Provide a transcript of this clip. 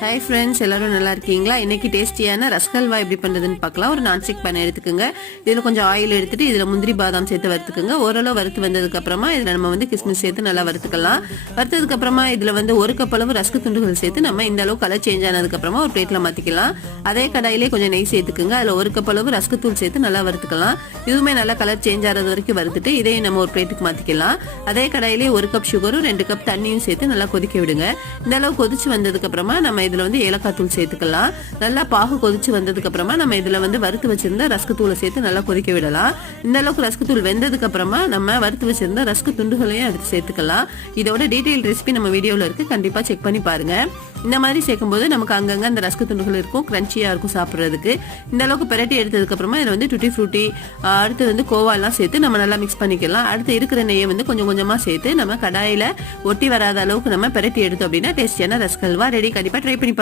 Hi friends, எல்லாரும் நல்லா இருக்கீங்களா? இன்னைக்கு டேஸ்டியான ரஸ்க் ஹல்வா எப்படி பண்றதுன்னு பார்க்கலாம். ஒரு நான்ஸ்டிக் பேன் எடுத்துக்கோங்க. இதில் கொஞ்சம் ஆயில் எடுத்துட்டு இதில் முந்திரி பாதாம் சேர்த்து வறுத்துக்குங்க. ஓரளவு வறுத்து வந்ததுக்கு அப்புறமா இதில் நம்ம கிஸ்மிஸ் சேர்த்து நல்லா வறுத்துக்கலாம். வறுத்ததுக்கு அப்புறமா இதில் ஒரு கப் அளவு ரஸ்க் துண்டுகள் சேர்த்து நம்ம இந்த அளவு கலர் சேஞ்ச் ஆனதுக்கு அப்புறமா ஒரு பிளேட்ல மாத்திக்கலாம். அதே கடாயிலே கொஞ்சம் நெய் சேர்த்துக்குங்க. அதில் ஒரு கப் அளவு ரஸ்க் தூள் சேர்த்து நல்லா வறுத்துக்கலாம். இதுவுமே நல்லா கலர் சேஞ்ச் ஆகிறது வரைக்கும் வறுத்துட்டு இதையும் நம்ம ஒரு பிளேட்டுக்கு மாத்திக்கலாம். அதே கடாயிலே ஒரு கப் சுகரும் 2 கப் தண்ணியும் சேர்த்து நல்லா கொதிக்க விடுங்க. இந்த அளவு கொதிச்சு வந்ததுக்கு அப்புறமா நம்ம இதுல ஏலக்காய் தூள் சேர்த்துக்கலாம். நல்லா பாகு கொதிச்சு வந்ததுக்கு அப்புறமா நம்ம இதுல வறுத்து வச்சிருந்த ரஸ்க் தூளை சேர்த்து நல்லா கொதிக்க விடலாம். இந்த அளவுக்கு ரஸ்க் தூள் வெந்ததுக்கு அப்புறமா நம்ம வறுத்து வச்சிருந்த ரஸ்க் துண்டுகளையும் எடுத்து சேர்த்துக்கலாம். இதோட டீடைல் ரெசிபி நம்ம வீடியோல இருக்கு, கண்டிப்பா செக் பண்ணி பாருங்க. இந்த மாதிரி சேர்க்கும் போது நமக்கு அங்கங்க அந்த ரஸ்க் துண்டுகள் இருக்கும், கிரன்ச்சியா இருக்கும் சாப்பிடுறதுக்கு. இந்த அளவுக்கு பெரட்டி எடுத்ததுக்கு அப்புறமா இதுல டுட்டி ஃப்ரூட்டி, அடுத்து கோவா எல்லாம் சேர்த்து நம்ம நல்லா மிக்ஸ் பண்ணிக்கலாம். அடுத்து இருக்கிற நெய்யை கொஞ்சம் கொஞ்சமா சேர்த்து நம்ம கடாயில ஒட்டி வராத அளவுக்கு நம்ம பெரட்டி எடுத்தோம் அப்படின்னா டேஸ்டியான ரஸ்க் ஹல்வா ரெடி. கண்டிப்பா ட்ரை பண்ணி பாருங்க.